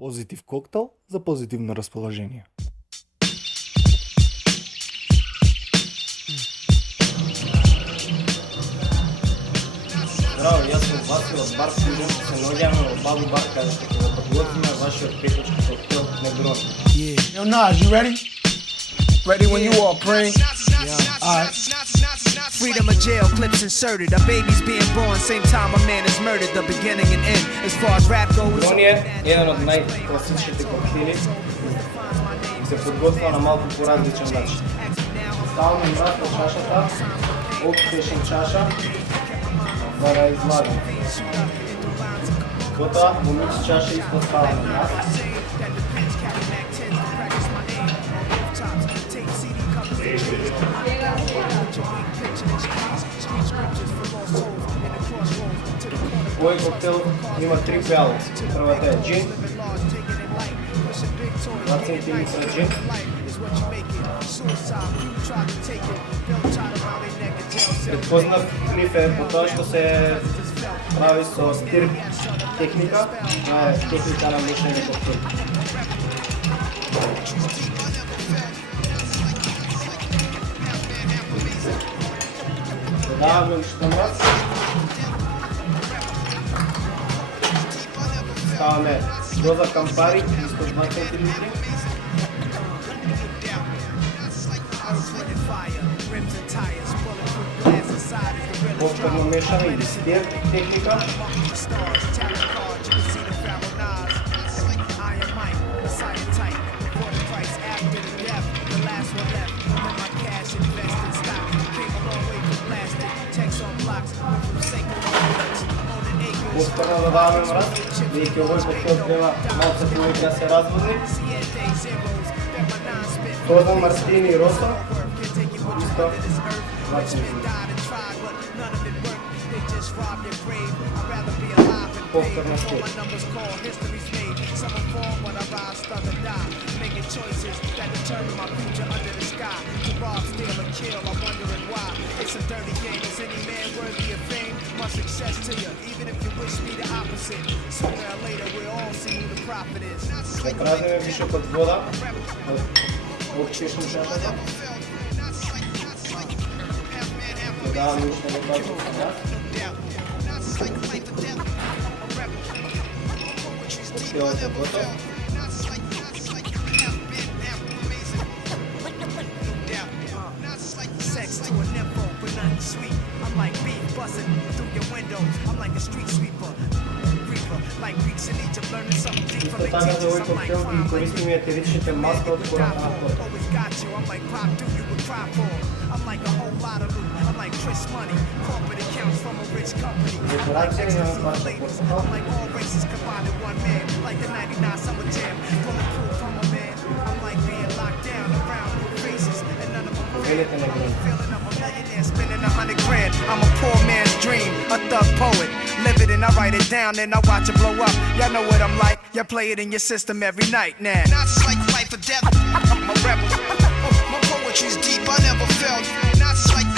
Позитив коктейл за позитивно разположение. Здраво, јас сум Васил од бар Фюжен, се наоѓаме во Бабу бар каде што ќе го подготвиме вашиот петочки коктейл Негрони. Yo, Nas, you ready? Ready when you are, Pring. Alright. Freedom of jail clips inserted. A baby's being born, same time a man is murdered. The beginning and end. As far as rap goes. Негрони е еден од најкласичните коктели. Се подготвува на малку поразличен начин. Ставаме мрак на чашата, окушешен чаша, за да излагаме. Потоа во микс чаша исто ставаме мрак. Овој коктел има 3 пијалици. Првата е джин, 2 центилитра джин, предпознат клиф е по тоа што се прави со стир техника, тоа е техника на мешање коктели. Додаваме уште мрак. Ставаме доза кампари, исто 2 центилитри. Повторно мешаме или стир техника. Повторно додаваме мрак, бидејќи овој коктел треба малку повеќе да се разводни. Доза мартини росо, исто 2 центилитри. Повторно стир. Да празниме вишок од вода, окушешни чашата. Додаваме уште неколку мрак. Коктелот е готов. Исто така за овој коктел ги користиме етеричните масла од кората на плод. Декорација имаме пача порцал. Велите Негрони. Spending 100 grand, I'm a poor man's dream, a thug poet. Live it and I write it down, then I watch it blow up. Y'all know what I'm like, y'all play it in your system every night now. Not just like life or death, I'm a rebel. My poetry's deep, I never felt. Not just like